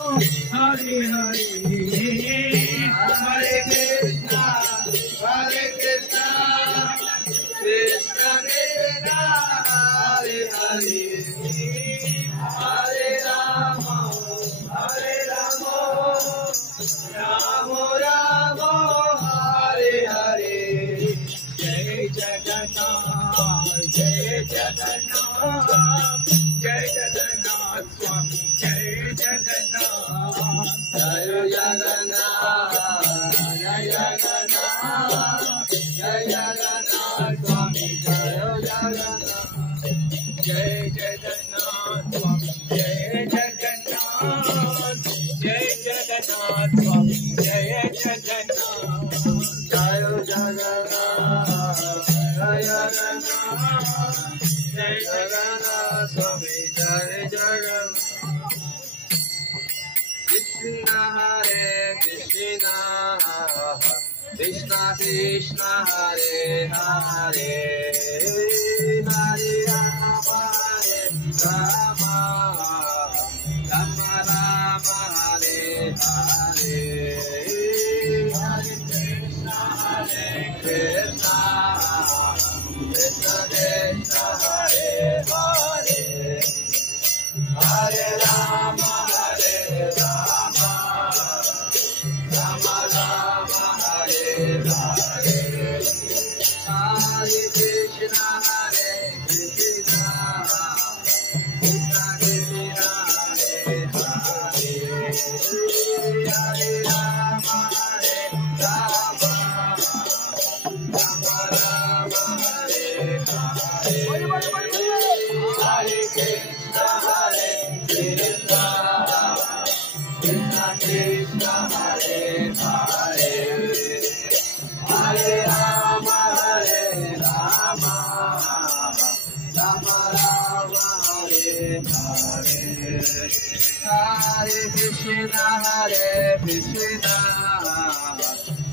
Hare Hare, Hare Krishna, Hare Krishna, Krishna Krishna, Hare Hare, Hare Rama, Hare Rama, Rama Rama, Hare Hare. Jai Jagannath, Jai Jagannath, Jai Jagannath Swami, Jai Jagannath, Jai Jagannath, Jai Jagannath, Jai Jagannath Swami, Jai Jagannath, Jai Jagannath Swami, Jai Jagannath, Jai Jagannath Swami, Jai Jagannath, Jai Jagannath, Jai Jagannath, Jai Jagannath Swami, Jai Jagannath. Krishna Hare Krishna, Krishna Krishna Hare Hare, Hare Rama Hare Rama, Rama Rama Hare Hare, Hare Krishna Hare Krishna, Krishna Krishna Hare Hare, Hare Rama Hare Rama, Rama Rama Hare Hare, Hare Krishna Hare Krishna, Krishna Krishna Hare Hare, Hare Rama Hare Rama, Rama Rama Hare Hare, Hare Krishna Hare Krishna,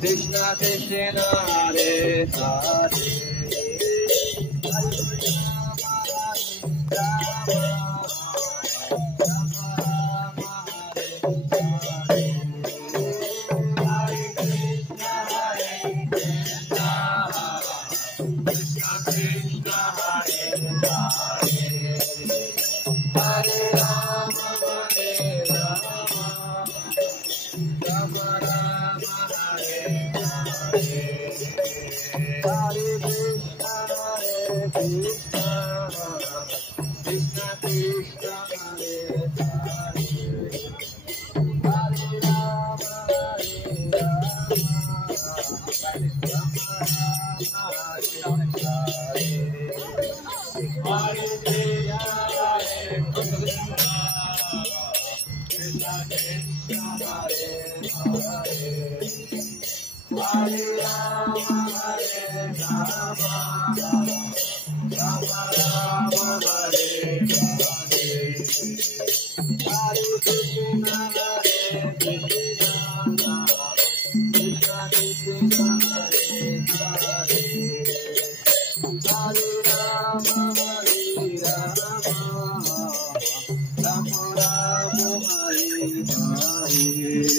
Krishna Krishna Hare Hare, Hare Rama Hare Rama, Rama Rama Hare Hare, Hare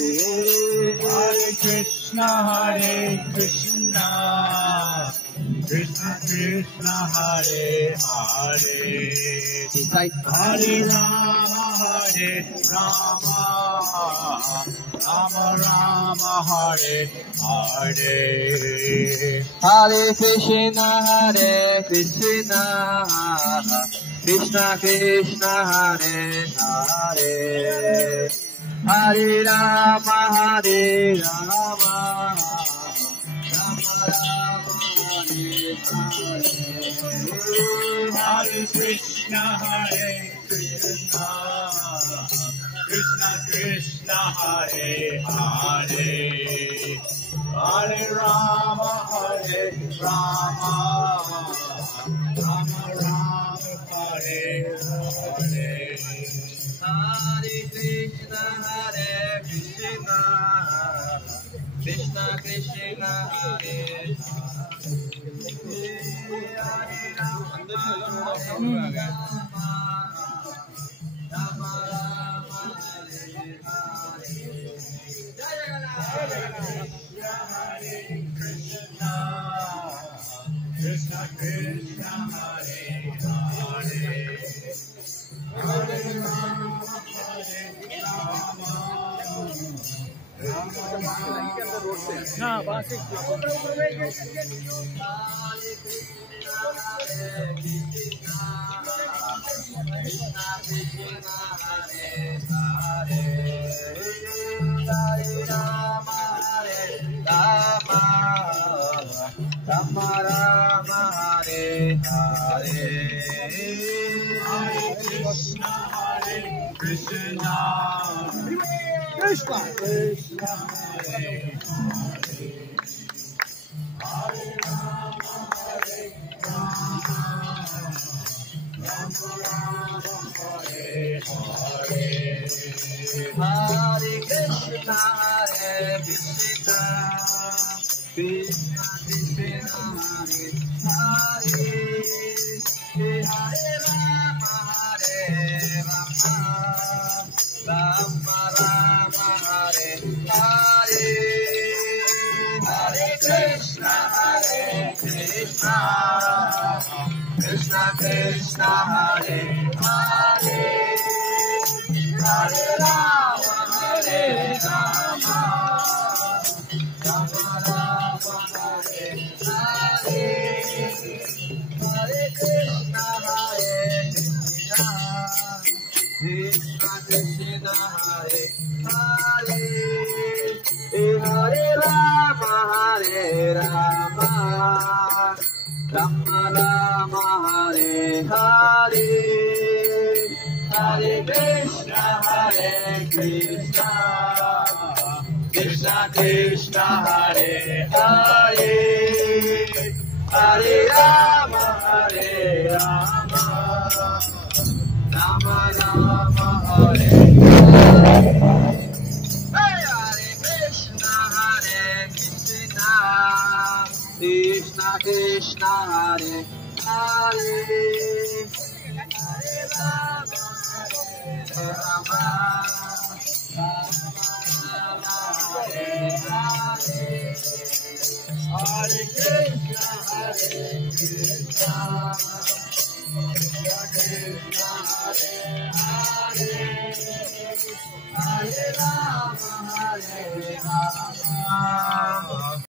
Krishna Hare Krishna, Krishna Krishna Hare Hare, Hare Rama Hare Rama, Rama Rama Hare Hare, Hare Krishna Hare Krishna, Krishna Krishna Hare Hare, Hare Rama Hare Rama, Rama Rama Hare Hare, Hare Krishna Hare Krishna, Krishna Krishna Hare Hare, Hare Rama Hare Rama, Rama Rama Hare Hare, Hare Krishna Hare Krishna, Krishna Krishna Hare Hare, Krishna Krishna Hare Hare Hare Rama Hare Rama Rama Rama Hare Rama Rama Hare Hare Hare Krishna Krishna Krishna Krishna Hare Hare Hare Rama Hare Rama Rama Rama Hare Hare Hare Krishna Krishna Krishna Krishna Hare Hare Hare Rama Hare Rama Rama Rama Hare Hare Hare Krishna Krishna Krishna Krishna Hare Hare Hare Rama Hare Rama Rama Rama Hare Hare Hare Krishna Krishna Krishna Hare Hare Hare Rama Hare Rama Rama Rama Hare Hare Hare Krishna Krishna Krishna Krishna Hare Hare Hare Rama Hare Rama Rama Rama Hare Hare Hare Krishna Krishna Krishna Hare Hare Hare Rama Hare Rama Hare Krishna Krishna Hare Hare Hare Rama Hare Rama